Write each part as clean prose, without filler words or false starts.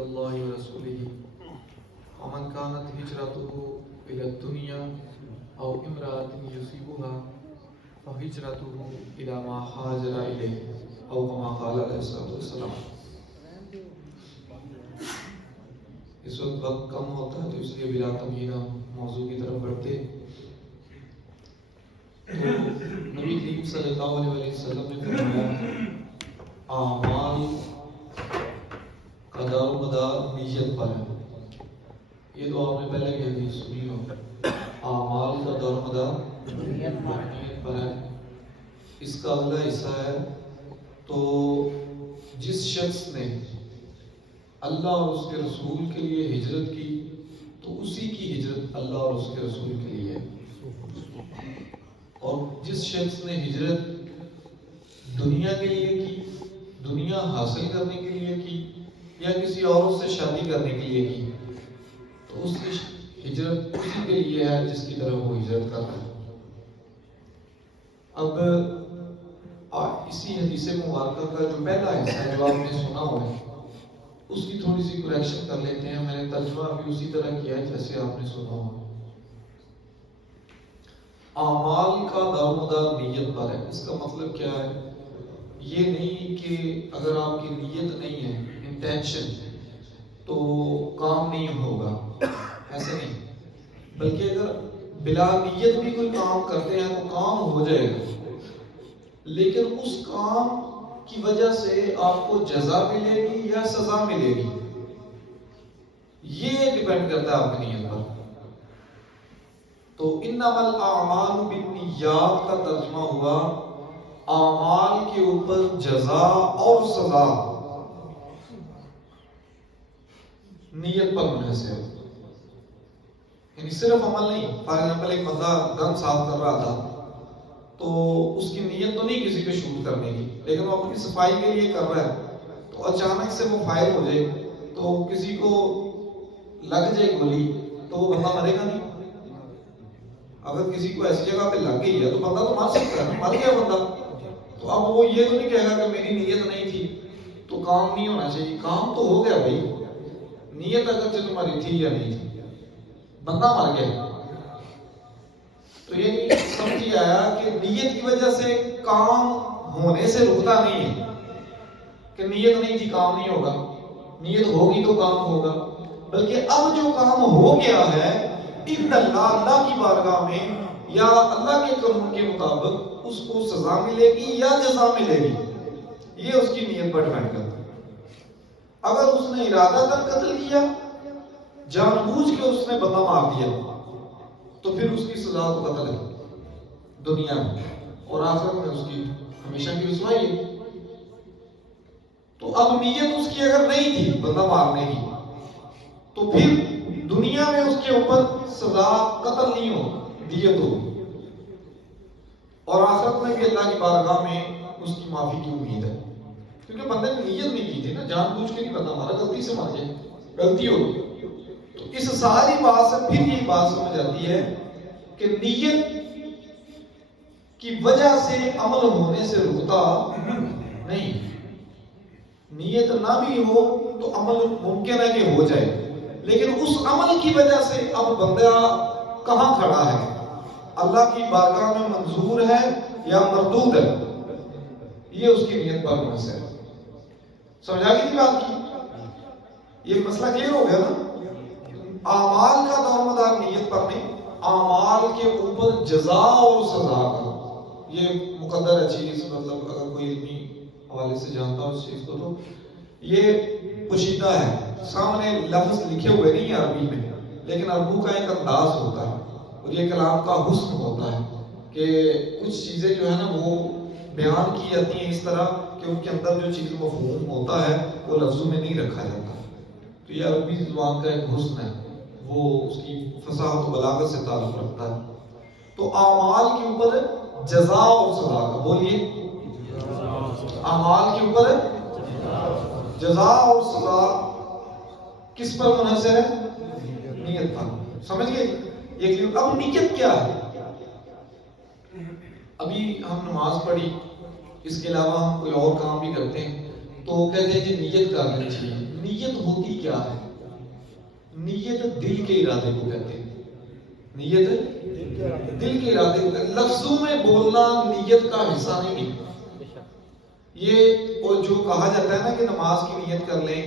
إلى الله ورسوله ومن كانت هجرته إلى الدنيا أو امرأة يصيبها فهجرته إلى ما هاجر إليه أو كما قال عليه الصلاة والسلام. اس وقت کم ہوتا ہے تو اس لیے بلا تمہید ہم موضوع کی طرف بڑھتے. تو نبی کریم صلی اللہ علیہ وسلم نے فرمایا اعمال کا دار و مدار نیت پر ہے. یہ تو آپ نے پہلے بھی حدیث سنی ہو. اعمال کا دار و مدار نیت پر ہے. اس کا اگلا حصہ ہے تو جس شخص نے اللہ اور اس کے رسول کے لیے ہجرت کی تو اسی کی ہجرت اللہ اور اس کے رسول کے لیے ہے. اور جس شخص نے ہجرت دنیا کے لیے کی, دنیا حاصل کرنے کے لیے کی یا کسی عورت سے شادی کرنے کے لیے کی تو اس کی ہجرت اسی کے لیے ہے جس کی طرف وہ ہجرت کر رہا ہے. اب اسی حدیث مبارکہ کا جو پہلا حصہ ہے جو آپ نے سنا ہوا ہے اس کی تھوڑی سی کریکشن کر لیتے ہیں. میں نے ترجمہ بھی اسی طرح کیا ہے جیسے آپ نے سنا ہوا. اعمال کا دار و مدار نیت پر ہے. اس کا مطلب کیا ہے؟ یہ نہیں کہ اگر آپ کی نیت نہیں ہے, انٹینشن, تو کام نہیں ہوگا, ایسے نہیں. بلکہ اگر بلا نیت بھی کوئی کام کرتے ہیں تو کام ہو جائے گا, لیکن اس کام کی وجہ سے آپ کو جزا ملے گی یا سزا ملے گی, یہ ڈیپینڈ کرتا ہے آپ کی نیت پر. تو انما الاعمال بالنیات کا ترجمہ ہوا اعمال کے اوپر جزا اور سزا نیت پر منحصر ہے. یعنی صرف عمل نہیں. فار ایگزامپل ایک بندہ گن صاف کر رہا تھا تو اس کی نیت تو نہیں کسی پہ شوٹ کرنے کی, لیکن وہ اپنی صفائی کے لیے کر رہا ہے تو اچانک سے وہ فائر ہو جائے تو کسی کو لگ جائے گولی تو وہ بندہ مرے گا نہیں. اگر کسی کو ایسی جگہ پہ لگ گئی ہے تو بندہ تو مر سکتا ہے, مر گیا بندہ. تو اب وہ یہ تو نہیں کہے گا کہ میری نیت نہیں تھی تو کام نہیں ہونا چاہیے. کام تو ہو گیا بھائی, نیت اگرچہ تمہاری تھی یا نہیں تھی, بندہ مر گیا. تو یہ سمجھ آیا کہ نیت کی وجہ سے کام ہونے سے رکتا نہیں ہے کہ نیت نہیں تھی کام نہیں ہوگا, نیت ہوگی تو کام ہوگا. بلکہ اب جو کام ہو گیا ہے اللہ کی بارگاہ میں یا اللہ کے قانون کے مطابق اس کو سزا ملے گی یا جزا ملے گی, یہ اس کی نیت پر ڈیپینڈ کرتا ہے. اگر اس نے ارادہ تک قتل کیا, جان بوجھ کے اس نے بندہ مار دیا, تو پھر اس کی سزا تو قتل ہے دنیا میں, اور آخرت میں اس کی ہمیشہ کی رسوائی ہے. تو اب نیت اس کی اگر نہیں تھی بندہ مارنے کی تو پھر دنیا میں اس کے اوپر سزا قتل نہیں ہو, دیت ہو, اور آخرت میں بھی اللہ کی بارگاہ میں اس کی معافی کی امید ہے. کیونکہ بندے نے نیت نہیں کی تھی نا, جان بوجھ کے نہیں بندہ مارا, غلطی سے مار گیا, غلطی ہوگی. تو اس ساری بات سے پھر یہ بات سمجھ آتی ہے کہ نیت کی وجہ سے عمل ہونے سے رکتا نہیں. نیت نہ بھی ہو تو عمل ممکن ہے کہ ہو جائے, لیکن اس عمل کی وجہ سے اب بندہ کہاں کھڑا ہے, اللہ کی بارگاہ میں منظور ہے یا مردود ہے, یہ اس کی نیت پر منحصر ہے. سمجھا گئی تھی بات کی؟ یہ مسئلہ کلیئر ہو گیا نا. اعمال کا دار و مدار نیت پر نہیں, اعمال کے اوپر جزا اور سزا کا. یہ مقدر ہے چیز, مطلب اگر کوئی علمی حوالے سے جانتا ہو اس چیز کو تو یہ پوشیدہ ہے. سامنے لفظ لکھے ہوئے نہیں عربی میں, لیکن عربو کا ایک انداز ہوتا ہے اور یہ کلام کا حسن ہوتا ہے کہ کچھ چیزیں جو ہے نا وہ بیان کی جاتی ہیں اس طرح کہ ان کے اندر جو چیز مفہوم ہوتا ہے وہ لفظوں میں نہیں رکھا جاتا. تو یہ عربی زبان کا ایک حسن ہے, وہ اس کی فصاحت و بلاغت سے تعلق رکھتا ہے. تو اعمال کے اوپر جزا اور سزا کا, بولیے, اعمال کے اوپر جزا اور سزا کس پر منحصر ہے؟ نیت پر. سمجھ گئے یہ؟ اب نیت کیا ہے؟ ابھی ہم نماز پڑھی, اس کے علاوہ ہم کوئی اور کام بھی کرتے ہیں تو کہتے ہیں جی نیت کر لینی چاہیے. نیت ہوتی کیا ہے؟ نیت دل کے ارادے کو کہتے ہیں. نیت دل کے ارادے کو کہتے ہیں. لفظوں میں بولنا نیت کا حصہ نہیں ہے. یہ وہ جو کہا جاتا ہے نا کہ نماز کی نیت کر لیں،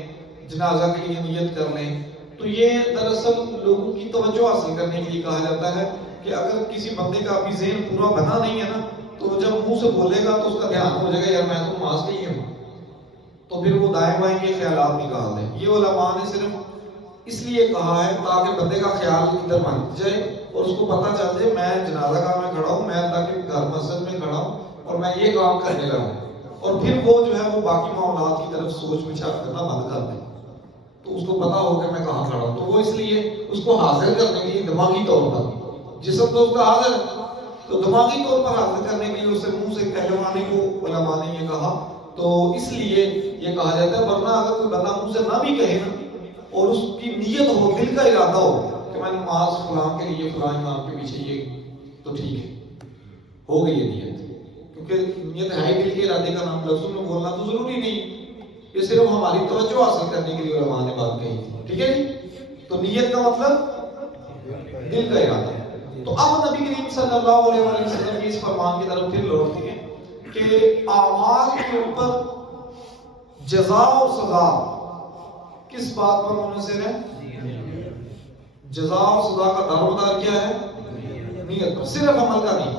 جنازہ کے لیے نیت کر لیں، تو یہ دراصل لوگوں کی توجہ حاصل کرنے کے لیے کہا جاتا ہے کہ اگر کسی بندے کا ابھی ذہن پورا بنا نہیں ہے نا، تو جب منہ سے بولے گا تو اس کا دھیان ہو جائے گا یار میں تو نماز کے لیے ہوں، تو پھر وہ دائیں بائیں کے خیالات نکال دیں. یہ علماء نے صرف اس لیے کہا ہے تاکہ بندے کا خیال ادھر بن جائے اور اس کو پتہ چل جائے میں جنازہ گاہ میں کھڑا ہوں، میں اللہ کے گھر مسجد میں کھڑا ہوں اور میں یہ کام کرنے لگا ہوں. اور پھر وہ جو ہے وہ باقی معاملات کی طرف سوچ بچار کرنا بند کر دیں، تو اس کو پتا ہو کہ میں کہاں کھڑا ہوں. تو وہ اس لیے اس کو حاضر کرنے کے لیے دماغی طور پر، جسم تو اس کا حاضر ہے، تو دماغی طور پر حاضر کرنے کے لیے اسے منہ سے کہلوانے کو علماء نے یہ کہا. تو اس لیے یہ کہا جاتا ہے. ورنہ اگر کوئی بندہ منہ سے نہ بھی کہے نا اور اس کی نیت ہو، دل کا ارادہ ہو کہ میں نماز فلاں کے لیے فلاں امام کے پیچھے، یہ تو ٹھیک ہے، ہو گئی ہے نیت. کیونکہ نیت ہے دل کے ارادے کا نام. لفظوں میں بولنا تو ضروری نہیں، یہ صرف ہماری توجہ حاصل کرنے کے لیے علماء نے بات کہی تھی. ٹھیک ہے جی. تو نیت کا مطلب دل کا ارادہ. تو اب نبی کریم صلی اللہ علیہ وسلم کی اس فرمان کی طرف پھر لوٹتے ہیں کہ اعمال کے اوپر جزا اور سزا کس بات پر منحصر ہے؟ جزا اور سزا کا دار و مدار کیا ہے؟ نیت پر. صرف عمل کا نہیں،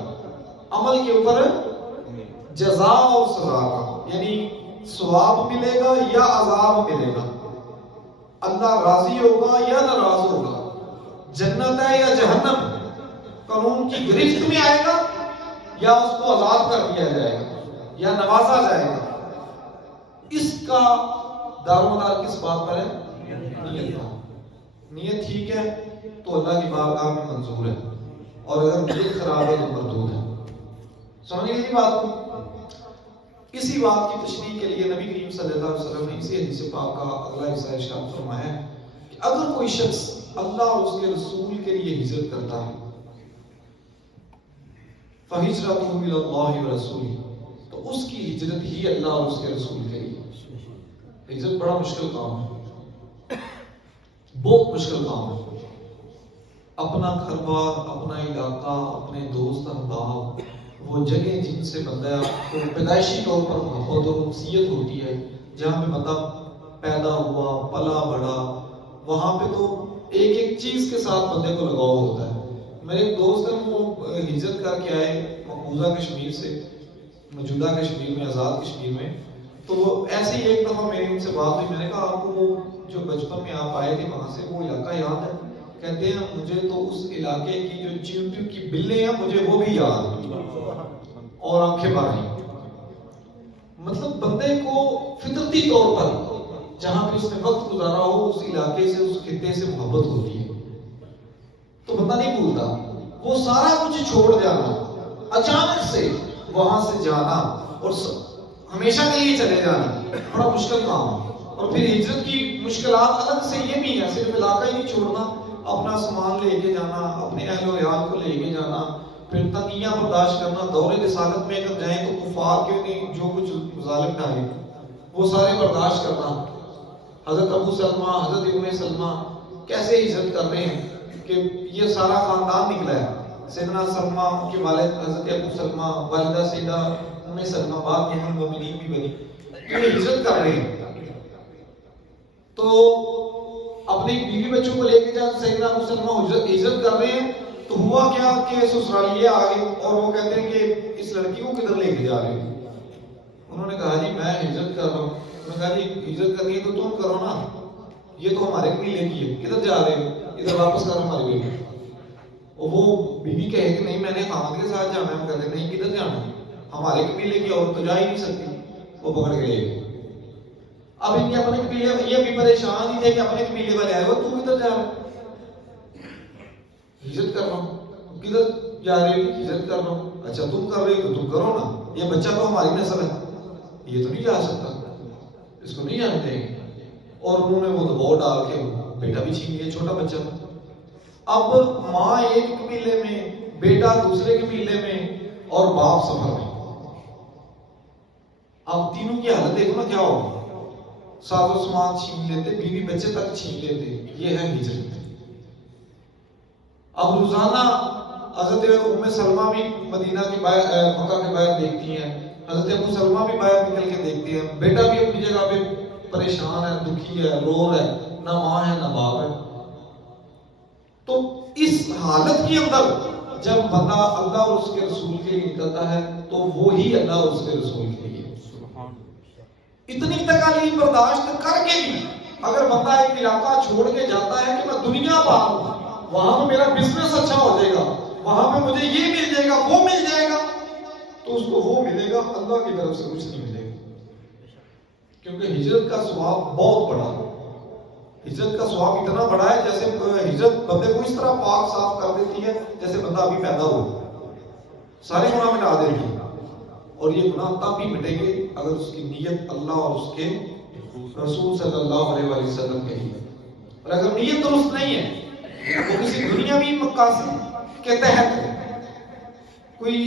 عمل کے اوپر جزا اور سزا کا، یعنی ثواب ملے گا یا عذاب ملے گا، اللہ راضی ہوگا یا ناراض ہوگا، جنت ہے یا جہنم، قانون کی گرفت میں آئے گا یا اس کو آزاد کر دیا جائے گا یا نوازا جائے گا. اس کا دار و مدار کس بات پر ہے؟ نیت پر. نیت ٹھیک ہے تو اللہ کی بارگاہ میں منظور ہے، اور اگر نیت خراب ہے تو مردود ہے. سمجھ گئے بات کو؟ اسی بات کی تشریح کے لیے نبی کریم صلی اللہ علیہ وسلم نے اسی حدیث پاک کا اگلا حصہ ارشاد فرمایا ہے کہ اگر کوئی شخص اللہ اور اس کے رسول کے لیے ہجرت کرتا ہے فَهِجْرَتُهُ إِلَى اللَّهِ وَرَسُولِهِ، تو اس کی ہجرت ہی اللہ اور اس کے رسول کے لیے. ہجرت بڑا مشکل کام ہے، بہت مشکل کام ہے. اپنا گھر بار، اپنا علاقہ، اپنے دوست احباب، وہ جگہ جن سے بندہ کو پیدائشی طور پر محبت اور انسیت ہوتی ہے، جہاں پہ بندہ پیدا ہوا پلا بڑا، وہاں پہ تو ایک ایک چیز کے ساتھ بندے کو لگاؤ ہوتا ہے. میرے ایک دوست ہیں، وہ ہجرت کر کے آئے مقبوضہ کشمیر سے موجودہ کشمیر میں، آزاد کشمیر میں. تو وہ ایسے ہی ایک دفعہ میری ان سے بات ہوئی، میں نے کہا آپ کو وہ جو بچپن میں آپ آئے تھے وہاں سے وہ علاقہ یاد ہے؟ کہتے ہیں مجھے تو اس علاقے کی جو چیونٹیوں کی بلیں ہیں مجھے وہ بھی یاد ہیں اور آنکھیں بھر ہیں. مطلب بندے کو فطرتی طور پر جہاں پہ اس نے وقت گزارا ہو اس علاقے سے، اس خطے سے محبت ہوتی ہے، تو بندہ نہیں بھولتا. وہ سارا کچھ چھوڑ جانا، اچانک سے وہاں سے جانا اور ہمیشہ کے لیے چلے جانا بڑا مشکل کام ہے. اور پھر ہجرت کی مشکلات الگ سے یہ بھی ہے، صرف علاقہ ہی نہیں چھوڑنا، اپنا سامان لے کے جانا، اپنے اہل و عیال کو لے کے جانا، پھر تنگیاں برداشت کرنا. دور رسالت میں اگر جائیں تو کفار کے نے جو کچھ ظالم ڈالے وہ سارے برداشت کرنا. حضرت ابو سلمہ، حضرت ام سلمہ کیسے ہجرت کر رہے ہیں کہ یہ سارا خاندان نکلا ہے. سیدنا سلمہ کے والد حضرت ابو سلمہ، والدہ سیدہ ام سلمہ بعد میں ام المؤمنین بھی بنی، یہ ہجرت کر رہے ہیں. تو اپنے بیوی بچوں کو لے کے جا سیدنا ابو سلمہ ہجرت کر رہے ہیں. تو ہوا کیا کہ سسرالیے آ گئے اور وہ کہتے ہیں کہ اس لڑکی کو کدھر لے کے جا رہے ہیں؟ انہوں نے کہا جی میں ہجرت کر رہا ہوں. میں کہا جی ہجرت کرنی ہے تو تم کرو نا، یہ تو ہمارے قبیلے کی ہے، کدھر جا رہے ہو؟ ادھر واپس کرو ہمارے بیٹے. اور وہ بیوی کہے کہ نہیں میں نے خامد کے ساتھ جانا ہے. ہم کہتے ہیں نہیں کدھر جانا ہے، ہمارے قبیلے کی عورت تو جا ہی نہیں سکتی. وہ پکڑ کے لے گئے. اب ان کے اپنے قبیلے، یہ بھی پریشان ہی تھے کہ اپنے قبیلے والے آئے ہو، تو کدھر جا رہے ہو؟ ہجرت کر رہا ہوں. کدھر جا رہے ہو؟ ہجرت کر رہا ہوں. اچھا تم کر رہے ہو تو تم کرو نا، یہ بچہ تو ہماری نسل ہے، یہ تو نہیں جا سکتا، اس کو نہیں جانے دیں گے. اور انہوں نے وہ دباؤ ڈال کے بیٹا بھی چھین لیا، چھوٹا بچہ. اب ماں ایک قبیلے میں، بیٹا دوسرے قبیلے میں اور باپ سفر میں. اب تینوں کی حالت دیکھو نا کیا ہوگی. ساز و سامان چھین لیتے، بیوی بچے تک چھین لیتے. یہ ہے ہجرت. اب روزانہ حضرت ام سلمہ بھی مدینہ کے باہر مکہ کے باہر دیکھتی ہیں، حضرت ابو سلمہ بھی باہر نکل کے دیکھتے ہیں. بیٹا بھی اپنی جگہ پہ پریشان ہے، دکھی ہے، رو رہا ہے، نہ ماں ہے نہ باپ ہے. تو اس حالت کے اندر جب بندہ اللہ اور اس کے رسول کے لیے نکلتا ہے تو وہی اللہ اور اس کے رسول کے لیے. اتنی تکالیف برداشت کر کے بھی اگر بندہ ایک علاقہ چھوڑ کے جاتا ہے کہ میں دنیا پار ہوں، وہاں پہ میرا بزنس اچھا ہو جائے گا، وہاں پہ مجھے یہ مل جائے گا، وہ مل جائے گا، تو اس کو وہ ملے گا، اللہ کی طرف سے کچھ نہیں ملے گا. کیونکہ ہجرت کا ثواب بہت بڑا ہے. ہجرت کا ثواب اتنا بڑا ہے جیسے ہجرت بندے کو اس طرح پاک صاف کر دیتی ہے جیسے بندہ ابھی پیدا ہو، سارے گناہ مٹا دیتی ہے. اور یہ گناہ تب بھی مٹیں گے اگر اس کی نیت اللہ اور اس کے رسول صلی اللہ علیہ وآلہ وسلم کے لیے. اور اگر نیت درست نہیں ہے، وہ کسی دنیاوی مقاصد کے تحت کوئی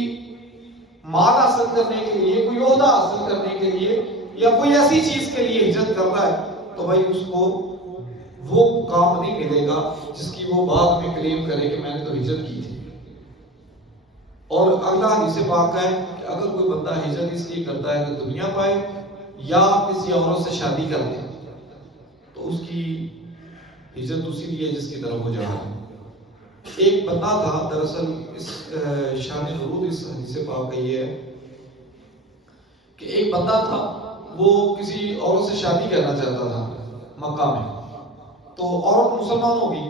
مال حاصل کرنے کے لیے، کوئی عہدہ حاصل کرنے کے لیے یا کوئی ایسی چیز کے لیے ہجرت کر رہا ہے، تو بھائی اس کو وہ کام نہیں ملے گا جس کی وہ بعد میں کلیم کرے کہ میں نے تو ہجرت کی تھی. اور اگلا حدیث پاک ہے کہ اگر کوئی بندہ ہجرت اس لیے کرتا ہے کہ دنیا پائے یا کسی عورت سے شادی کر لے، تو اس کی ہجرت اسی لیے جس کی طرف وہ جا رہا ہے. ایک بندہ تھا، دراصل اس شان ورود اس حدیث پاک کا یہ ہے کہ ایک بندہ تھا، وہ کسی عورت سے شادی کرنا چاہتا تھا مکہ میں. تو عورت مسلمان ہوگی،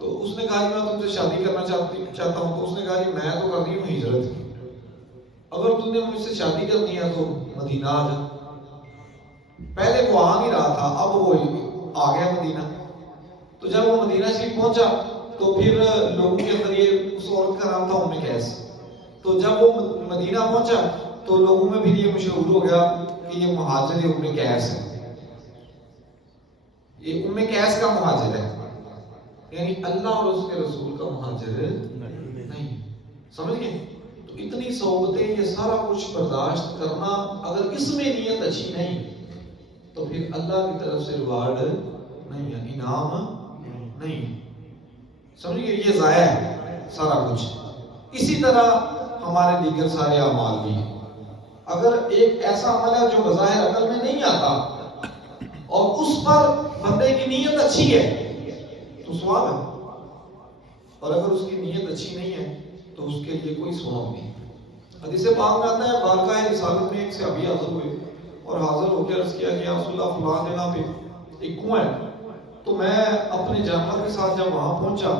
تو اس نے کہا کہ میں تم سے شادی کرنا چاہتا ہوں. تو اس نے کہا کہ میں تو کر رہی ہوں ہجرت، اگر تم نے مجھ سے شادی کرنی ہے تو مدینہ آ جا. پہلے وہ آ نہیں رہا تھا، اب وہ آ گیا مدینہ. تو جب وہ مدینہ شریف پہنچا تو پھر لوگوں کے اندر یہ، اس عورت کا نام تھا ام قیس. تو جب وہ مدینہ پہنچا تو لوگوں میں بھی یہ مشہور ہو گیا کہ یہ مہاجر ام قیس ہے، یہ ام قیس کا مہاجر ہے. یعنی اللہ اور اس کے رسول کا مہاجر نہیں. سمجھ گئے؟ تو اتنی صحبتیں، یہ سارا کچھ برداشت کرنا، اگر اس میں نیت اچھی نہیں تو پھر اللہ کی طرف سے ریوارڈ نہیں ہے، انعام نہیں. سمجھ گئے؟ یہ ضائع ہے سارا کچھ. اسی طرح ہمارے دیگر سارے اعمال بھی ہیں. اگر ایک ایسا عمل ہے جو بظاہر عقل میں نہیں آتا اور اس پر بندے کی نیت اچھی ہے تو ثواب ہے، اور اگر اس کی نیت اچھی نہیں ہے تو اس کے لیے کوئی ثواب نہیں. حدیث پاک میں آتا ہے، بارگاہ رسالت میں ایک صحابی حاضر ہوئے اور حاضر ہو کے عرض کیا کہ یا رسول اللہ فلاں جگہ پہ ایک کنواں ہے. تو میں اپنے جانور کے ساتھ جب وہاں پہنچا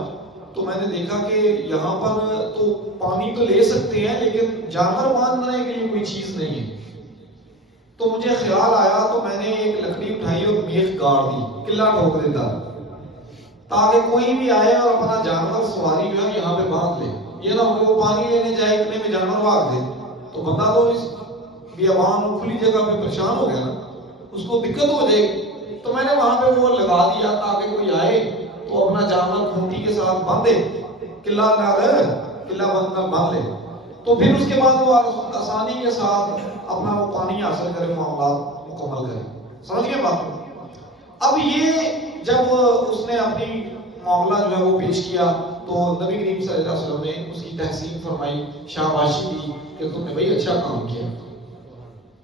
تو میں نے دیکھا کہ یہاں پر تو پانی تو لے سکتے ہیں لیکن جانور باندھنے کے لیے کوئی چیز نہیں ہے. تو مجھے خیال آیا تو میں نے ایک لکڑی اٹھائی اور میخ گاڑ دی، قلعہ ٹھوک دیتا تاکہ کوئی بھی آئے اور اپنا جانور سواری جو ہے یہاں پہ باندھ لے. یہ نہ ہو کہ وہ پانی لینے جائے اتنے میں جانور بھاگ دے تو بندہ تو اس بیابان اور کھلی جگہ پہ پریشان ہو گیا نا، اس کو دقت ہو جائے گی. تو میں نے وہاں پہ وہ لگا دیا تاکہ کوئی آئے تو اپنا جانور کھونٹی کے ساتھ باندھے، قلعہ باندھ لے. تو پھر اس کے بعد وہ آسانی کے ساتھ اپنا وہ پانی حاصل کرے، معاملات مکمل کرے. سمجھ گئے بات؟ اب یہ جب اس نے اپنی معاملہ جو ہے وہ پیش کیا تو نبی کریم صلی اللہ علیہ وسلم نے اس کی تحسین فرمائی، شاباشی دی کہ تم نے بھائی اچھا کام کیا.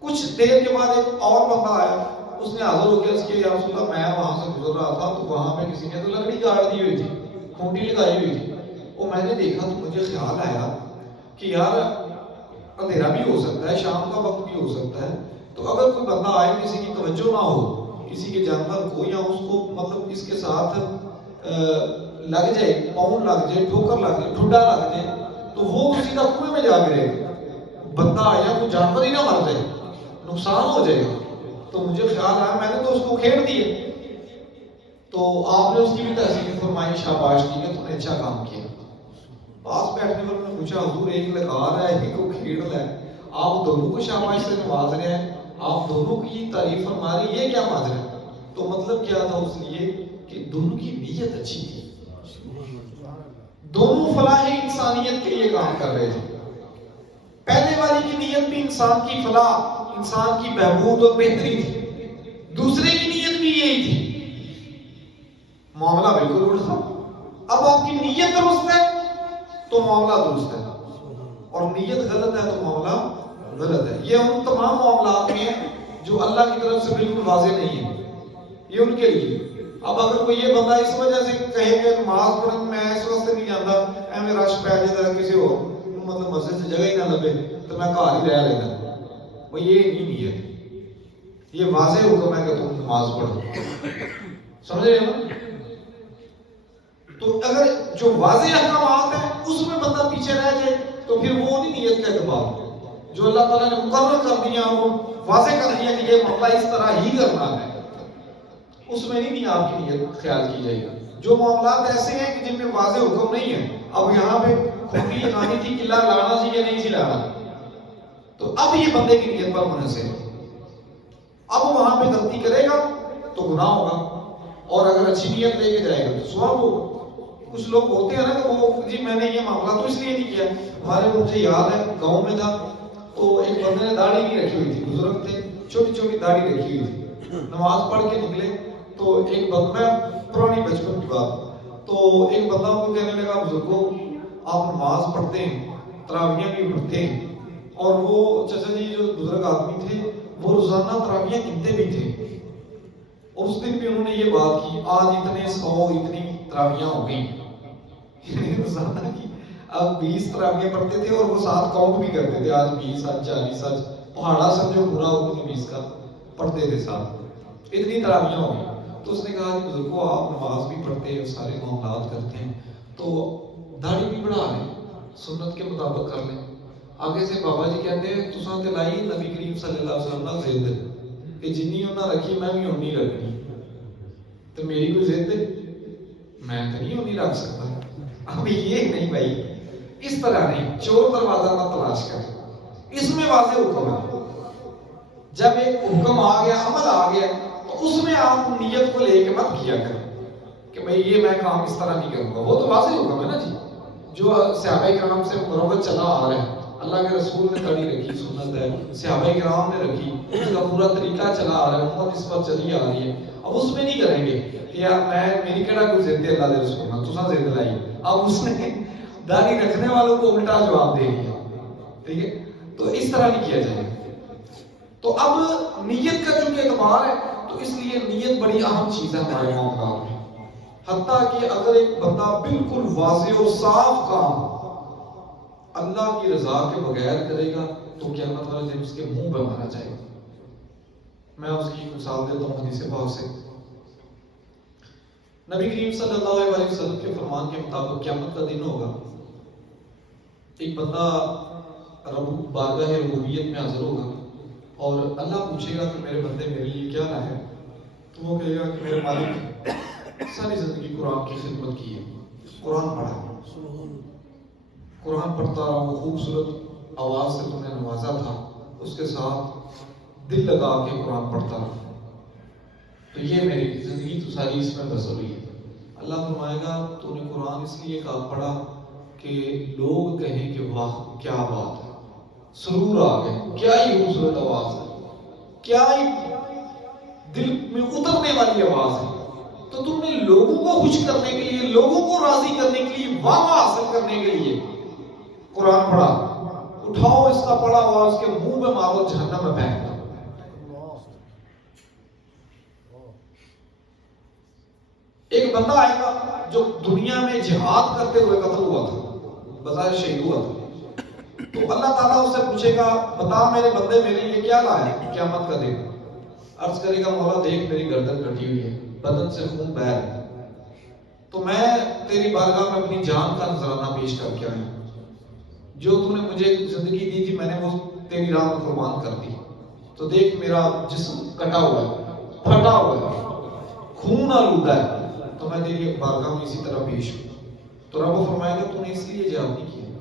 کچھ دیر کے بعد ایک اور بندہ آیا، اس نے حاضر ہو کے اس کے یا رسول اللہ میں وہاں سے گزر رہا تھا تو وہاں پہ کسی نے تو لکڑی گاڑ دی ہوئی تھی، کھونٹی لگائی ہوئی تھی. وہ میں نے دیکھا تو مجھے خیال آیا کہ یار اندھیرا بھی ہو سکتا ہے، شام کا وقت بھی ہو سکتا ہے، تو اگر کوئی بندہ آئے کسی کی توجہ نہ ہو، کسی کے جانور کو یا اس کو مطلب اس کے ساتھ لگ جائے، پاؤں لگ جائے، ٹھوکر لگ جائے، ٹھڈا لگ جائے تو وہ سیدھا کنویں میں جا گرے. بندہ آیا تو جانور ہی نہ مر جائے، نقصان ہو جائے گا. تو مجھے خیال آیا، میں نے تو اس کو کھیڑ دیے. تو آپ نے اس کی بھی تحسین فرمائی، شاباش دی کہ تم نے اچھا کام کیا. پاس بیٹھنے والوں نے پوچھا حضور ایک لگا رہا ہے ایک کو کھیڑ رہا ہے، آپ دونوں کو شاباش سے نواز رہے ہیں، آپ دونوں کی تعریف فرما رہے ہیں، یہ کیا ماجرا ہے؟ تو مطلب کیا تھا اس لیے کہ دونوں کی نیت اچھی تھی، دونوں فلاح انسانیت کے لیے کام کر رہے تھے. پہلے والی کی نیت بھی انسان کی فلاح، انسان کی بہبود اور بہتری تھی، دوسرے کی بھی یہی تھی، معاملہ بالکل الٹ تھا. اب آپ کی نیت درست ہے تو معاملہ درست ہے، اور نیت غلط ہے تو معاملہ غلط ہے. یہ ان تمام معاملات میں ہیں جو اللہ کی طرف سے بالکل واضح نہیں ہے، یہ ان کے لیے. اب اگر کوئی یہ بندہ اس وجہ سے کہے کہ نماز پڑھنے میں اس واسطے نہیں جاتا ایویں رش پہ جائے کسی اور مطلب مسجد سے جگہ ہی نہ لبے تو میں گھر ہی رہ لینا، وہ یہ نہیں نیت. یہ واضح حکم ہے کہ تم نماز پڑھو، سمجھ رہے ہو نا؟ تو اگر جو واضح احکامات ہیں اس میں بندہ پیچھے رہ جائے تو پھر وہ نہیں نیت کا اعتبار. جو اللہ تعالیٰ نے مقرر کر دیا وہ واضح کر دیا کہ یہ معاملہ اس طرح ہی کرنا ہے، اس میں نہیں آپ کی نیت خیال کی جائے گی. جو معاملات ایسے ہیں کہ جن میں واضح حکم نہیں ہے، اب یہاں پہ کھوپڑی لگانی تھی، قلعہ لانا سی یا نہیں سی لانا، تو اب یہ بندے کی نیت پر منحصر ہے. اب وہاں پہ غلطی کرے گا تو گناہ ہوگا، اور اگر اچھی نیت لے کے جائے گا تو ثواب ہوگا. کچھ لوگ ہوتے ہیں نا کہ وہ جی میں نے یہ معاملہ تو اس لیے نہیں کیا. ہمارے مجھے یاد ہے گاؤں میں تھا تو ایک بندے نے داڑھی نہیں رکھی ہوئی تھی، بزرگ تھے، چھوٹی چھوٹی داڑھی رکھی ہوئی تھی. نماز پڑھ کے نکلے تو ایک بندہ، پرانی بچپن کی بات، تو ایک بندہ کو کہنے لگا بزرگوں آپ نماز پڑھتے ہیں، تراویحیں بھی پڑھتے ہیں، اور وہ چچا جی جو بزرگ آدمی تھے وہ روزانہ تراویحیں گنتے بھی تھے. اور اس دن بھی انہوں نے یہ بات کی آج اتنے 100 اتنی تراویحیں ہو گئی روزانہ کی. اب 20 تراویحیں پڑھتے تھے اور وہ ساتھ کاؤنٹ بھی کرتے تھے، آج 20 آج 40 آج پہاڑا سمجھو پورا 19 کا پڑھتے تھے ساتھ، اتنی تراویحیں ہو گئی. تو اس نے کہا کہ بزرگوں آپ نماز بھی پڑھتے ہیں، سارے معاملات کرتے ہیں، تو داڑھی بھی بڑھا لیں، سنت کے مطابق کر لیں. آگے سے بابا جی کہتے ہیں تساں تے لائی نبی کریم صلی اللہ علیہ وسلم نال ضد کہ جنی انہاں رکھی میں بھی اونی رکھنی، تو میری کوئی ضد میں تو نہیں اونی رکھ سکتا. اب یہ نہیں بھائی، اس طرح نہیں، چور دروازہ نہ تلاش کرے، اس میں واضح حکم ہے. جب ایک حکم آ گیا، عمل آ گیا، تو اس میں آپ نیت کو لے کے مت کیا کریں کہ بھئی یہ میں کام اس طرح نہیں کروں گا. وہ تو واضح حکم ہے نا جی، جو صحابہ کرام سے مروت چلا آ رہا ہے. اللہ کے رسول نے داڑھی رکھی، سنت ہے، صحابہ کرام نے رکھی، اس کا پورا طریقہ چلا آ رہا ہے، امت اس پر چلی آ رہی ہے. اب اس میں نہیں کریں گے کہ یار میں میری کہڑا کوئی ضد ہے اللہ کے رسول نے تساں ضد لائی. اب اس نے داڑھی رکھنے والوں کو الٹا جواب دے دیا. ٹھیک ہے، تو اس طرح نہیں کیا جائے. تو اب نیت کا چونکہ اعتبار ہے تو اس لیے نیت بڑی اہم چیز ہے ہمارے معاملات میں. حتیٰ کہ اگر ایک بندہ بالکل واضح و صاف کام اللہ کی رضا کے بغیر کرے گا تو قیامت والے دن اس کے منہ پہ مارا جائے گا. میں اس کی مثال دیتا ہوں حدیث پاک سے. نبی کریم صلی اللہ علیہ وسلم کے فرمان کے مطابق قیامت کا دن ہوگا، ایک بندہ بارگاہ ربوبیت میں حاضر ہوگا اور اللہ پوچھے گا کہ میرے بندے میرے لیے کیا لایا ہے، تو وہ کہے گا کہ میرے مالک ساری زندگی قرآن کی خدمت کی ہے، قرآن پڑھا، قرآن پڑھتا رہا ہوں، خوبصورت آواز سے تم نے نوازا تھا، اس کے ساتھ دل لگا کے قرآن پڑھتا رہا، تو یہ میری زندگی تو ساری اس میں بسر ہوئی ہے. اللہ فرمائے گا تو نے قرآن اس لیے پڑھا کہ لوگ کہیں کہ واہ کیا بات ہے، سرور آ گئے، کیا ہی خوبصورت آواز ہے، کیا ہی دل میں اترنے والی آواز ہے. تو تم نے لوگوں کو خوش کرنے کے لیے، لوگوں کو راضی کرنے کے لیے، واہ حاصل کرنے کے لیے قرآن پڑھا، اٹھاؤ اس کا پڑھا ہوا اس کے منہ میں مارو، جہنم میں پھینک دو. ایک بندہ آئے گا جو دنیا میں جہاد کرتے ہوئے قتل ہوا تھا، بظاہر شہید ہوا تھا، تو اللہ تعالیٰ اس سے پوچھے گا بتا میرے بندے میرے لیے کیا لائے قیامت کا دن. عرض کرے گا مولا دیکھ میری گردن کٹی ہوئی ہے، بدن سے خون بہہ رہا ہے، تو میں تیری بارگاہ میں اپنی جان کا نذرانہ پیش کر کے آیا، جو تو نے مجھے زندگی دی تھی میں نے وہ تیری راہ میں قربان کر دی، تو دیکھ میرا جسم کٹا ہوا ہے، پھٹا ہوا ہے، خون آلودہ ہے، تو میں تیری بارگاہ میں اسی طرح پیش ہوں. تو رب فرمائے گا تو نے اس لیے جہاد نہیں کیا،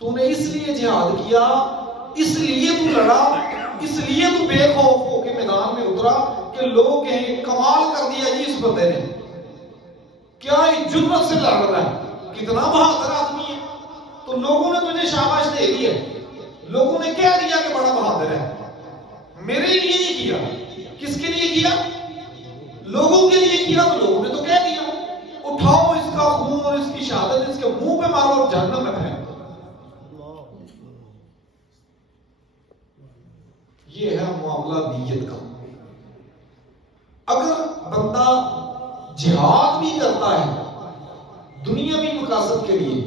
تو نے اس لیے جہاد کیا، اس لیے تو لڑا، اس لیے تو بے خوف ہو کے میدان میں اترا کہ لوگ کہیں کمال کر دیا جی اس بندے نے، کیا ہی جرأت سے لڑ رہا ہے، کتنا بہادر آدمی ہے. تو لوگوں نے تجھے شاباش دے دی ہے، لوگوں نے کہہ دیا کہ بڑا بہادر ہے، میرے لیے نہیں کیا. کس کے لیے کیا؟ لوگوں کے لیے کیا تو لوگوں نے تو کہہ دیا اٹھاؤ اس کا خون اور اس کی شہادت اس کے منہ پہ مارو اور جہنم میں پھینک دو. یہ ہے معاملہ نیت کا. اگر بندہ جہاد بھی کرتا ہے دنیاوی مقاصد کے لیے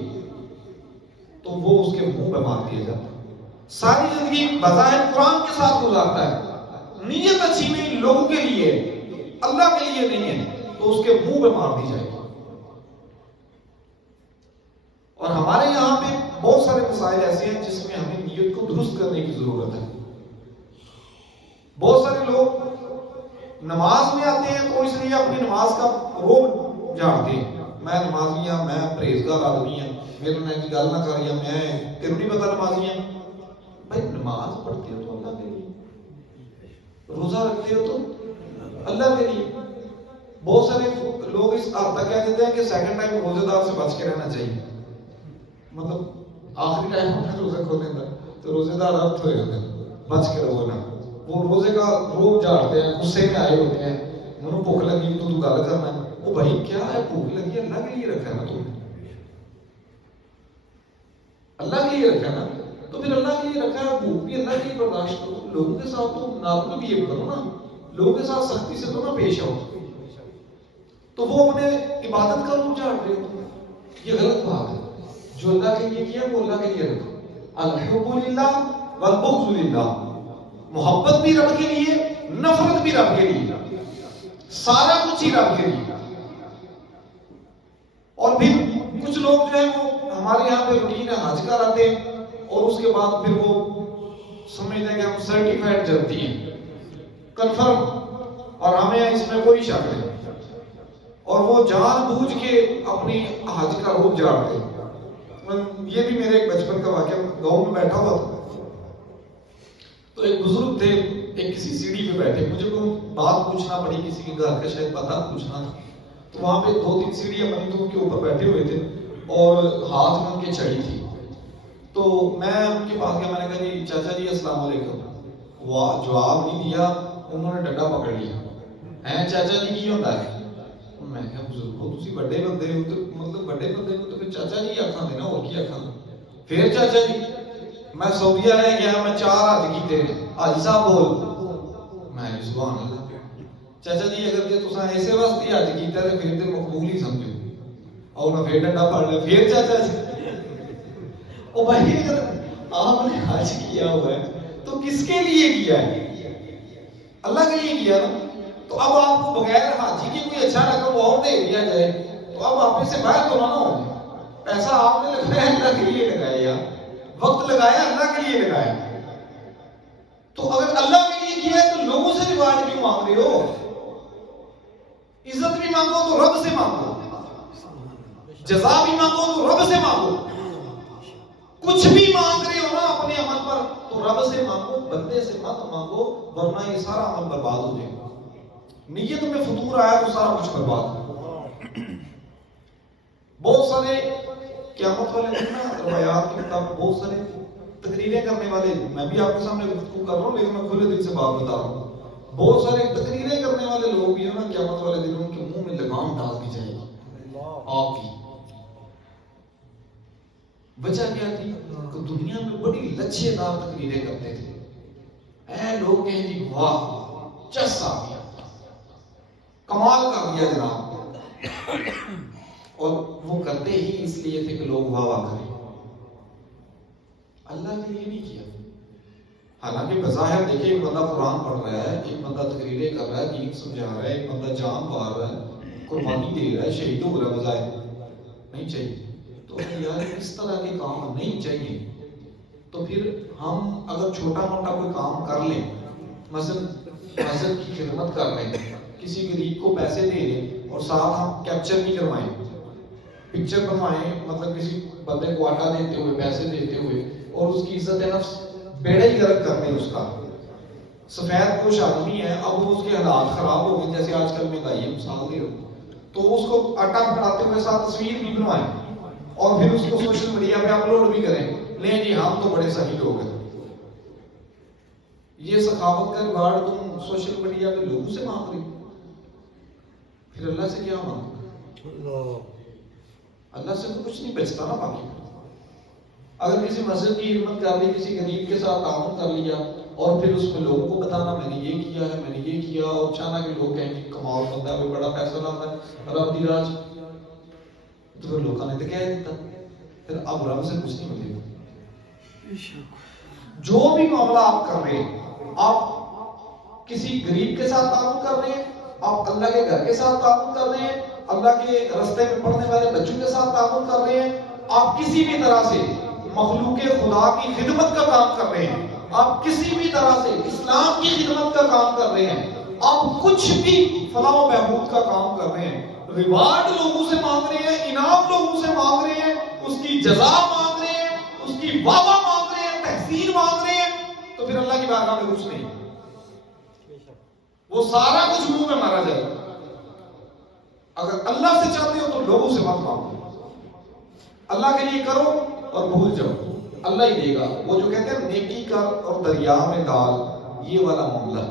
تو وہ اس کے منہ پہ مار دیا جاتا ہے. ساری زندگی بظاہر قرآن کے ساتھ گزارتا ہے, نیت اچھی نہیں, لوگوں کے لیے اللہ کے لیے نہیں ہے, تو اس کے منہ پہ مار دی جائے گی. اور ہمارے یہاں پہ بہت سارے مسائل ایسے ہیں جس میں ہمیں نیت کو درست کرنے کی ضرورت ہے. بہت سارے لوگ نماز میں آتے ہیں تو اس لیے اپنی نماز کا روب جانتے ہیں, میں نمازی ہوں, میں پرہیزگار آدمی ہوں, میرے نے گل نہ کر رہی, میں تیرے نہیں پتا نمازی ہیں. بھائی نماز پڑھتے ہو تو اللہ کے لیے, روزہ رکھتے ہو تو اللہ کے لیے. بہت سارے لوگ اس حد تک کہہ دیتے ہیں کہ سیکنڈ ٹائم روزے دار سے بچ کے رہنا چاہیے, مطلب آخری ٹائم میں روزہ کھولنے کا تو روزے دار ارتھ ہوئے ہوتے ہیں, بچ کے رہو نا. وہ روزے کا روپ جاڑتے ہیں, غصے میں آئے ہوتے ہیں, انہوں بھوک لگی تو گل کرنا ہے. وہ بھائی کیا ہے, بھوک لگی اللہ کے لیے رکھا ہے نا, تم نے اللہ کے لیے رکھا ہے نا, تو پھر اللہ کے لیے رکھا ہے, بھوک بھی اللہ کے لیے برداشت کرو. لوگوں کے ساتھ تو نارمل بہیو کرو نا, لوگوں کے ساتھ سختی سے تو نہ پیش آؤ. تو وہ اپنے عبادت کا روپ جاڑ رہے ہو, یہ غلط بات ہے. جو اللہ کے لیے کیا وہ اللہ کے لیے رکھو. الحب للہ والبغض للہ, محبت بھی رب کے لیے, نفرت بھی رب کے لیے, سارا کچھ ہی رب کے لیے. اور پھر کچھ لوگ جو ہیں وہ ہمارے یہاں پہ روٹین حج کراتے ہیں اور اس کے بعد پھر وہ سمجھتے ہیں کہ ہم سرٹیفائڈ جلتی ہیں, کنفرم, اور ہمیں اس میں کوئی شک نہیں, اور وہ جان بوجھ کے اپنی حج کا روپ جاڑتے ہیں. یہ بھی میرے ایک بچپن کا واقعہ, گاؤں میں بیٹھا ہوا تھا تو ایک بزرگ تھے, ایک کسی سیڑھی پہ بیٹھے, مجھے کوئی بات پوچھنا پڑی, کسی کے گھر کا شاید پتہ پوچھنا تھا, تو وہاں پہ 2-3 سیڑھیاں بنی تو ان کے اوپر بیٹھے ہوئے تھے اور ہاتھ میں ان کے چھڑی تھی. تو میں ان کے پاس گیا, میں نے کہا جی چاچا جی السلام علیکم. وہ جواب نہیں دیا, انہوں نے ڈنڈا پکڑ لیا, ہیں چاچا جی کی ہوتا ہے. میں کہا بزرگو تسی بڑے بندے ہو, تو مطلب بڑے بندے کو تو پھر چاچا جی آکھاں دے نا, اور کی آکھاں. پھر چاچا جی, میں سعودیہ رہ گیا, میں 4 حج کیتے, حاجی صاحب بول. میں سبحان اللہ. چاچا جی اگر جی تساں ایسے واسطے حج کیتا تے پھر تے مقبول ہی سمجھو. اور میں پھر ڈنڈا پڑ لیا, پھر چاچا جی. او بھائی اگر آپ نے حج کیا ہوا ہے تو کس کے لیے کیا ہے؟ اللہ کے لیے کیا نا. تو اب آپ کو بغیر حاجی کی کوئی اچھا رقم اور دے دیا جائے تو اب آپ سے باہر تو نہ ہو جائے. پیسہ آپ نے لگایا اللہ کے لیے لگایا, یا وقت لگایا اللہ کے لیے لگایا. تو اگر اللہ کے لیے کیا ہے تو لوگوں سے ریوارڈ کیوں مانگ رہے ہو؟ عزت بھی مانگو تو رب سے مانگو, جزا بھی مانگو تو رب سے مانگو. کچھ بھی مانگ رہے ہو نا اپنے عمل پر تو رب سے مانگو, بندے سے مت مانگو, ورنہ یہ سارا عمل برباد ہو جائے گا. نیت میں فطور آیا تو سارا کچھ برباد. بہت سارے قیامت والے دن نا روایات کے مطابق بہت سارے تقریریں کرنے والے, میں بھی آپ کے سامنے گفتگو کر رہا ہوں لیکن میں کھلے دل سے بات بتا رہا ہوں, بہت سارے تقریریں کرنے والے لوگ بھی ہیں نا, قیامت والے دن ان کے منہ میں لگام ڈال دی جائے گی آپ کی. وجہ کیا تھی کہ دنیا میں بڑی لچھے دار تقریریں کرتے تھے. اے لوگ کہیں جی واہ چس آ گیا, کمال کر دیا جناب, اور وہ کرتے ہی اس لیے تھے کہ لوگ واہ واہ کریں, اللہ کے لیے نہیں کیا. حالانکہ بظاہر دیکھیں ایک بندہ قرآن پڑھ رہا ہے, ایک بندہ تقریریں کر رہا ہے, دین سمجھا رہا ہے, ایک بندہ جان مار رہا ہے, قربانی دے رہا ہے, شہید ہو رہا ہے, بظاہر نہیں چاہیے. تو یار اس طرح کے کام نہیں چاہیے. تو پھر ہم اگر چھوٹا موٹا کوئی کام کر لیں, مثلا مسجد کی خدمت کر لیں, کسی غریب کو پیسے دے دیں اور ساتھ ہم کیپچر بھی کروائیں, پکچر بنوائیں, مطلب کسی بندے کو آٹا دیتے ہوئے, پیسے دیتے ہوئے, اور اس کی عزت نفس بیڑا ہی گرک کر دیں. اس کا سفید پوش آدمی ہے, اب اس کے حالات خراب ہو گئے, جیسے آج کل مہنگائی ہے مثال دے رہا ہوں, تو اس کو آٹا پکڑاتے ہوئے ساتھ تصویر بھی بنوائیں اور پھر اس کو سوشل میڈیا پہ اپلوڈ بھی کریں, لیں جی ہم تو بڑے صحیح لوگ ہیں. یہ سخاوت کا ریوارڈ تم سوشل میڈیا پہ لوگوں سے مانگ رہی. پھر اللہ سے کیا مانگے؟ اللہ سے تو کچھ نہیں بچتا نا باقی. اگر کسی مسجد کی خدمت کر لی, کسی غریب کے ساتھ تعاون کر لیا, اور پھر اس میں لوگوں کو بتانا میں نے یہ کیا ہے, میں نے یہ کیا, اور اچانک کہ لوگ کہیں کہ کمال بندہ ہے, کوئی بڑا پیسہ لاتا ہے رب دی راج, تو پھر لوگوں نے تو کہہ دیتا, پھر اب رب سے کچھ نہیں ملے گا. جو بھی معاملہ آپ کر رہے ہیں, آپ کسی غریب کے ساتھ تعاون کر رہے ہیں, آپ اللہ کے گھر کے ساتھ تعاون کر رہے ہیں, اللہ کے رستے میں پڑھنے والے بچوں کے ساتھ تعاون کر رہے ہیں, آپ کسی بھی طرح سے مخلوق خدا کی خدمت کا کام کر رہے ہیں, آپ کسی بھی طرح سے اسلام کی خدمت کا کام کر رہے ہیں, آپ کچھ بھی فلاح و بہبود کا کام کر رہے ہیں, ریوارڈ لوگوں سے مانگ رہے ہیں, انعام لوگوں سے مانگ رہے ہیں, اس کی جزا مانگ رہے ہیں, اس کی واہ واہ مانگ رہے ہیں, تحسین مانگ رہے ہیں, تو پھر اللہ کی بارگاہ میں کچھ نہیں, وہ سارا کچھ منہ میں مارا جائے گا. اگر اللہ سے چاہتے ہو تو لوگوں سے مت مانگو, اللہ کے لیے کرو اور بھول جاؤ, اللہ ہی دے گا. وہ جو کہتے ہیں نیکی کر اور دریا میں ڈال, یہ والا معاملہ.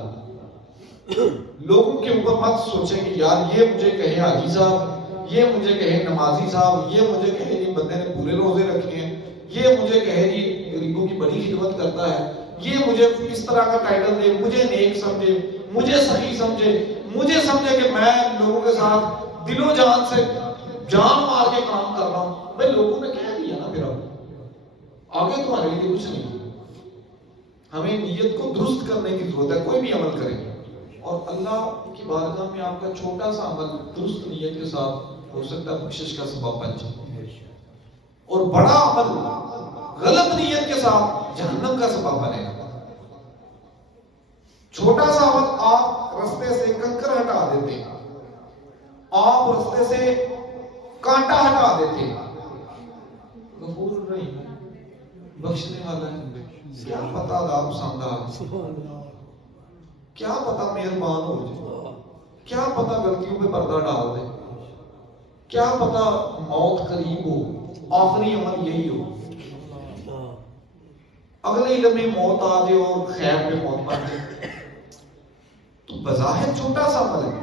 لوگوں کے اوپر مت سوچیں کہ یار یہ مجھے کہے حاجی صاحب, یہ مجھے کہے نمازی صاحب, یہ مجھے کہے جی بندے نے پورے روزے رکھے ہیں, یہ مجھے کہے جی غریبوں کی بڑی خدمت کرتا ہے, یہ مجھے اس طرح کا ٹائٹل دے, مجھے نیک سمجھے, مجھے صحیح سمجھے, مجھے سمجھے کہ میں لوگوں کے ساتھ دل و جان سے جان مار کے کام کر رہا ہوں. بھائی لوگوں نے کہہ دیا نا, پھر اب آگے تمہارے لیے کچھ نہیں. ہمیں نیت کو درست کرنے کی ضرورت ہے, کوئی بھی عمل کرے, اور اللہ کی بارگاہ میں آپ کا چھوٹا سا عمل درست نیت کے ساتھ ہو سکتا ہے بخشش کا سبب بن جائے, اور بڑا عمل غلط نیت کے ساتھ جہنم کا سبب بنے گا. چھوٹا سا عمل آپ رستے سے کنکر ہٹا دیتے, آپ رستے سے کانٹا ہٹا دیتے. غفور الرحیم بخشنے والا ہے, کیا پتا عذاب پسند آ, کیا پتا مہربان ہو جائے, کیا پتا غلطیوں پہ پردہ ڈال دے, کیا پتا موت قریب ہو, آخری عمل یہی ہو, اگلے لمحے موت آ جائے اور خیر پہ موت بن جائے. تو بظاہر چھوٹا سا عمل ہے,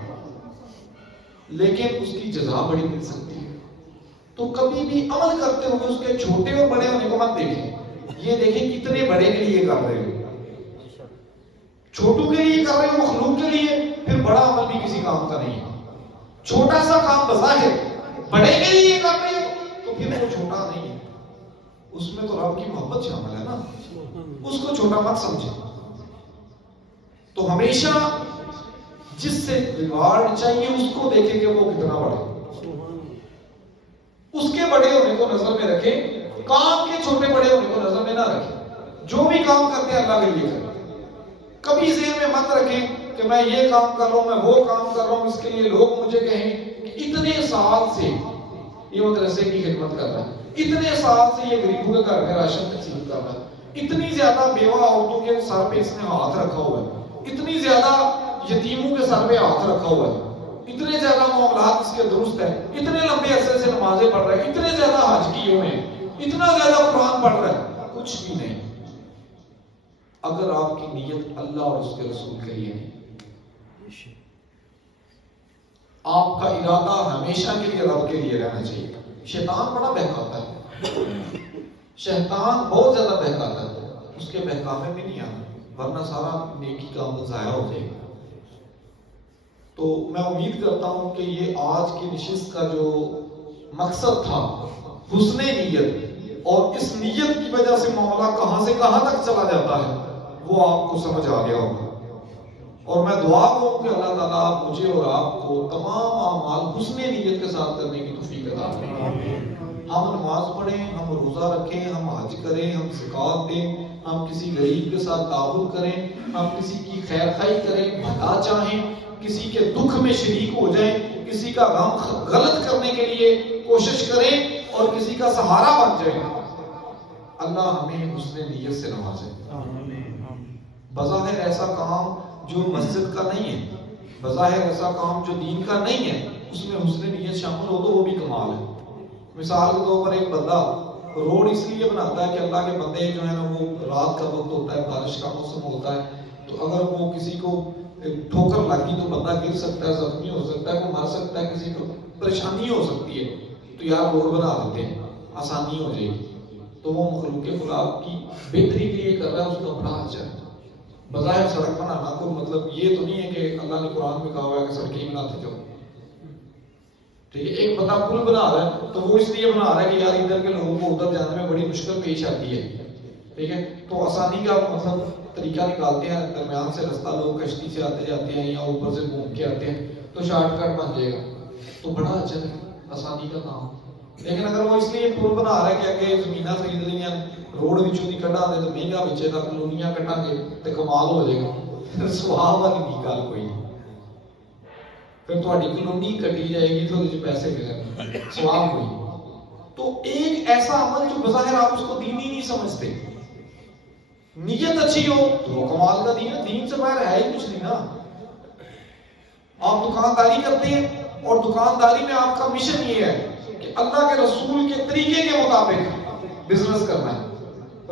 لیکن اس کی جزا بڑی مل سکتی ہے. تو کبھی بھی عمل کرتے ہوئے اس کے چھوٹے اور بڑے ہونے کو مت دیکھیں, یہ دیکھیں کتنے بڑے کے لیے کر رہے ہو. چھوٹوں کے لیے کر رہے ہو, مخلوق کے لیے, پھر بڑا عمل بھی کسی کام کا نہیں ہے. چھوٹا سا کام بظاہر بڑے کے لیے کر رہے ہو تو پھر وہ چھوٹا نہیں ہے, اس میں تو رب کی محبت شامل ہے نا, اس کو چھوٹا مت سمجھے. تو ہمیشہ جس سے ریوارڈ چاہیے اس کو دیکھیں کہ وہ کتنا بڑا ہے, اس کے بڑے ہونے کو نظر میں رکھیں, کام کے چھوٹے بڑے ہونے کو نظر میں نہ رکھیں. جو بھی کام کرتے ہیں اللہ کے لیے کریں. کبھی ذہن میں مت رکھیں کہ میں یہ کام کر رہا ہوں, میں وہ کام کر رہا ہوں, اس کے لیے لوگ مجھے کہیں کہ اتنے سال سے یہ مدرسے کی خدمت کر رہا ہے, اتنے سال سے یہ غریبوں کے گھر میں راشن تقسیم کر رہا ہے, اتنی زیادہ بیوہ عورتوں کے سر پہ اس نے ہاتھ رکھا ہوا ہے, اتنی زیادہ یتیموں کے سر پہ ہاتھ رکھا ہوا ہے, اتنے زیادہ معاملات اس کے درست ہیں, اتنے لمبے عرصے سے نمازیں پڑھ رہے ہیں, اتنے زیادہ حج کیے ہوئے ہیں, اتنا زیادہ قرآن پڑھ رہا ہے, کچھ بھی نہیں اگر آپ کی نیت اللہ اور اس کے رسول کے لیے نہیں. آپ کا ارادہ ہمیشہ کے لیے رب کے لیے رہنا چاہیے. شیطان بڑا بہکاتا ہے, شیطان بہت زیادہ بہکاتا ہے, اس کے بہکاوے میں نہیں آنا, ورنہ سارا نیکی کا عمل ضائع ہو جائے گا. تو میں امید کرتا ہوں کہ یہ آج کی نشست کا جو مقصد تھا, حسن نیت, اور اس نیت کی وجہ سے معاملہ کہاں سے کہاں تک چلا جاتا ہے, وہ آپ کو سمجھ آ گیا ہوگا. اور میں دعا کروں کہ اللہ تعالیٰ مجھے اور آپ کو تمام اعمال حسن نیت کے ساتھ کرنے کی توفیق عطا فرمائے. ہم نماز پڑھیں, ہم روزہ رکھیں, ہم حج کریں, ہم زکات دیں, ہم کسی غریب کے ساتھ تعاون کریں, ہم کسی کی خیر خواہی کریں, بھلا چاہیں, کسی کے دکھ میں شریک ہو جائیں, کسی کا غم غلط کرنے کے لیے کوشش کریں, اور کسی کا سہارا بن جائیں. اللہ ہمیں حسن نیت سے نوازے. بظاہر ایسا کام جو مسجد کا نہیں ہے, بظاہر ایسا کام جو دین کا نہیں ہے, اس میں حسن نیت شامل ہو تو وہ بھی کمال ہے. مثال کے طور پر ایک بندہ روڈ اس لیے بناتا ہے کہ اللہ کے بندے جو ہے نا وہ رات کا وقت ہوتا ہے, بارش کا موسم ہوتا ہے, تو اگر وہ کسی کو ٹھوکر لگی تو بندہ گر سکتا ہے، زخمی ہو سکتا ہے، کوئی مر سکتا ہے، کسی کو پریشانی ہو سکتی ہے، تو یار روڈ بنا دیتے ہیں آسانی ہو جائے گی، تو وہ مخلوق خلاق کی بہتری کے لیے کر رہا ہے، اس کا بڑا اجر ہے۔ بظاہر سڑک بنانا کو مطلب یہ تو نہیں ہے کہ اللہ نے قرآن میں کہا ہوا ہے کہ سڑکیں ہی بناتے جاؤ، ٹھیک ہے، ایک بندہ پل بنا رہا ہے تو وہ اس لیے بنا رہا ہے کہ یار ادھر کے لوگوں کو ادھر جانے میں بڑی مشکل پیش آتی ہے، ٹھیک ہے، تو آسانی کا مطلب طریقہ نکالتے ہیں، درمیان سے رستہ لوگ کشتی سے آتے جاتے ہیں یا اوپر سے گھوم کے آتے ہیں تو شارٹ کٹ بن جائے گا، تو بڑا اچھا ہے آسانی کا کام۔ لیکن اگر وہ اس لیے پل بنا رہا ہے کہ اگے زمیناں خرید لیا روڈ وچوں دی کڈا دے تو مہنگا بچے گا، کلونیاں کٹاں گے تے کمال ہو جائے گا، سواب والی بھی گل کوئی نہیں، پھر تہاڈی کلونی کٹی جائے گی تو اس پیسے ملیں گے، سواب کوئی نہیں۔ تو ایک ایسا عمل جو بظاہر آپ اس کو دینی نہیں سمجھتے، نیت اچھی ہو تو وہ کمال کا دین ہے، دین سے باہر ہے ہی کچھ نہیں نا۔ آپ دکانداری کرتے ہیں اور دکانداری میں آپ کا مشن یہ ہے کہ اللہ کے رسول کے طریقے کے مطابق بزنس کرنا ہے،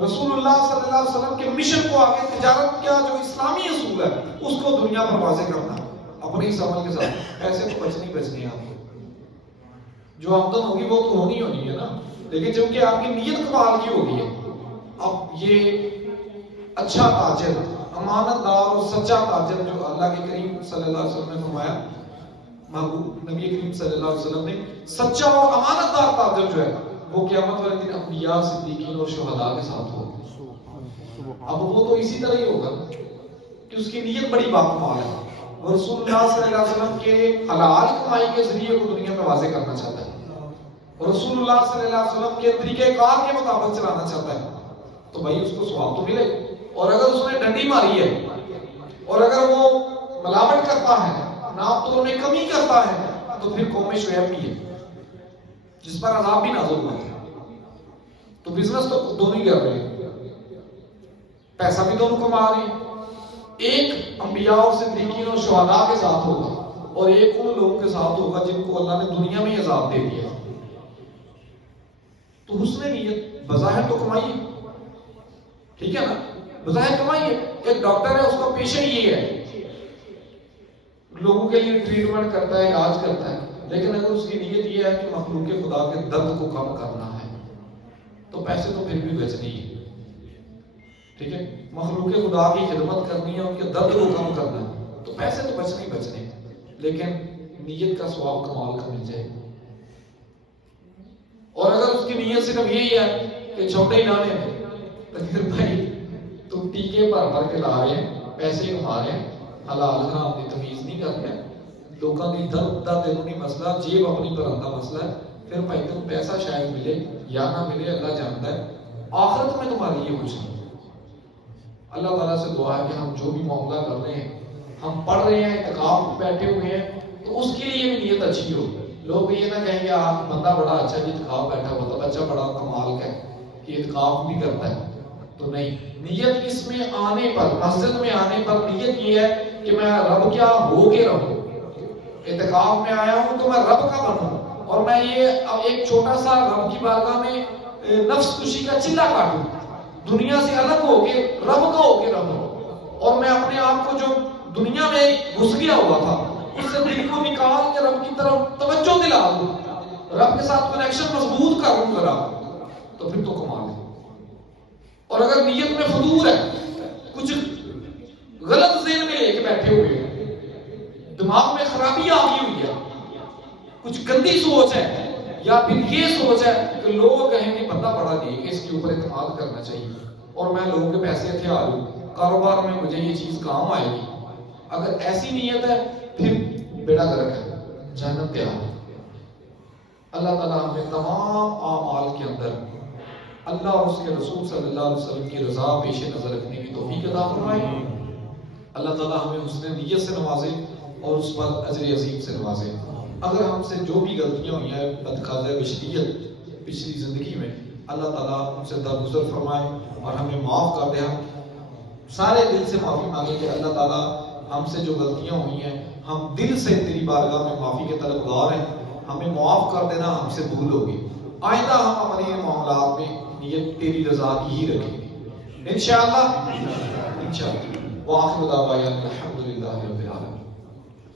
رسول اللہ صلی اللہ علیہ وسلم کے مشن کو آگے، تجارت کا جو اسلامی اصول ہے اس کو دنیا پر واضح کرنا اپنے اس عمل کے ساتھ۔ ایسے تو بچنے ہیں آپ کو، جو آمدن ہوگی وہ تو ہونی ہے نا، لیکن چونکہ آپ کی نیت کمال کی ہوگی ہے، اب یہ اچھا تاجر، امانت دار اور سچا تاجر جو اللہ کے کریم صلی اللہ علیہ وسلم نے فرمایا، محبوب نبی کریم صلی اللہ علیہ وسلم نے سچا اور امانت دار تاجر جو ہے وہ قیامت والے دن انبیاء، صدیقین اور شہداء کے ساتھ ہوگا۔ اب وہ تو اسی طرح ہی ہوگا کہ اس کی نیت بڑی باکمال ہے، وہ رسول اللہ صلی اللہ علیہ وسلم کے حلال کمائی کے ذریعے کو دنیا میں واضح کرنا چاہتا ہے، اور رسول اللہ صلی اللہ علیہ وسلم کے طریقہ کار کے مطابق چلانا چاہتا ہے، تو بھائی اس کو ثواب تو ملے۔ اور اگر اس نے ڈنڈی ماری ہے اور اگر وہ ملاوٹ کرتا ہے، ناپ تول میں کمی کرتا ہے، تو پھر قوم شعیب بھی ہے جس پر عذاب بھی نازل ہوا ہے۔ تو بزنس تو دونوں ہی کر رہے ہیں، پیسہ بھی دونوں کما رہے ہیں، ایک انبیاء اور صدیقین اور شہداء کے ساتھ ہوگا اور ایک ان لوگوں کے ساتھ ہوگا جن کو اللہ نے دنیا میں عذاب دے دیا۔ تو حسن نیت بظاہر تو کمائی ہے، ٹھیک ہے نا، بظاہر کمائی ہے، ایک ڈاکٹر ہے اس کا پیشہ یہ ہے لوگوں کے لیے ٹریٹمنٹ کرتا ہے، علاج کرتا ہے، لیکن اگر اس کی نیت یہ ہے کہ مخلوق خدا کے درد کو کم کرنا ہے تو پیسے تو پھر بھی بچنے ہی ہے، ٹھیک ہے، مخلوق خدا کی خدمت کرنی ہے، ان کے درد کو کم کرنا ہے تو پیسے تو بچنے ہی بچنے، لیکن نیت کا ثواب کمال کا مل جائے۔ اور اگر اس کی نیت صرف یہی ہے کہ چھوٹے ہی لانے ہیں تو پھر بھائی تم ٹیکے بھر کے لا رہے ہیں، پیسے کما رہے ہیں، حلال حرام کی تمیز نہیں کر رہے، لوگوں کی درد دا دلونی مسئلہ، جیب اپنی پرندہ مسئلہ ہے، پھر بھائی تم پیسہ شاید ملے یا نہ ملے اللہ جانتا ہے، آخرت میں تمہاری یہ کچھ نہیں۔ اللہ تعالیٰ سے دعا ہے کہ ہم جو بھی معاملہ کر رہے ہیں، ہم پڑھ رہے ہیں، اعتکاف بیٹھے ہوئے ہیں، تو اس کے لیے بھی نیت اچھی ہو، لوگ یہ نہ کہیں گے آپ بندہ بڑا اچھا جی اعتکاف بیٹھا ہوا تھا، بچہ بڑا کمال کا ہے کہ اعتکاف بھی کرتا ہے، تو نہیں، نیت اس میں آنے پر، مسجد میں آنے پر نیت یہ ہے کہ میں رب کیا ہو کے رہوں، اعتکاف میں آیا ہوں تو میں رب کا بنوں، اور میں یہ اب ایک چھوٹا سا رب کی بارگاہ میں نفس کشی کا چلہ کاٹوں، دنیا سے الگ ہو کے رب کا ہو کے رہوں، اور میں اپنے آپ کو جو دنیا میں گھس گیا ہوا تھا اس سے دل کو نکال کے رب کی طرف توجہ دلا دوں، رب کے ساتھ کنیکشن مضبوط کروں ذرا، تو پھر تو کمال ہے۔ اور اگر نیت میں فضول ہے، کچھ غلط ذہن میں لے کے بیٹھے ہوئے ہیں، دماغ میں خرابی آ گئی ہوئی ہے، کچھ گندی سوچ ہے، یا پھر یہ سوچ ہے کہ لوگ کہیں گے بندہ بڑا نیک ہے، اس کے اوپر اعتماد کرنا چاہیے، اور میں لوگوں کے پیسے ہتھیار لوں، کاروبار میں مجھے یہ چیز کام آئے گی، اگر ایسی نیت ہے پھر بیڑا گرک ہے، جہنم تیار ہے۔ اللہ تعالیٰ ہمیں تمام اعمال کے اندر اللہ اور اس کے رسول صلی اللہ علیہ وسلم کی رضا پیش نظر رکھنے کی توفیق عطا فرمائے۔ اللہ تعالیٰ ہمیں حسن نیت سے نوازے اور اس پر اجر عظیم سے نوازے۔ اگر ہم سے جو بھی غلطیاں ہوئی ہیں بدقاضۂ بشریت پچھلی زندگی میں، اللہ تعالیٰ ہم سے درگزر فرمائے اور ہمیں معاف کر دے۔ ہم سارے دل سے معافی مانگیں کہ اللہ تعالیٰ ہم سے جو غلطیاں ہوئی ہیں، ہم دل سے تیری بارگاہ میں معافی کے طلبگار ہیں، ہمیں معاف کر دینا، ہم سے بھول ہوگی، آئندہ ہم اپنے معاملات میں نیت تیری رضا کی ہی رکھیں گے انشاءاللہ۔ وآخر دعوانا الحمدللہ۔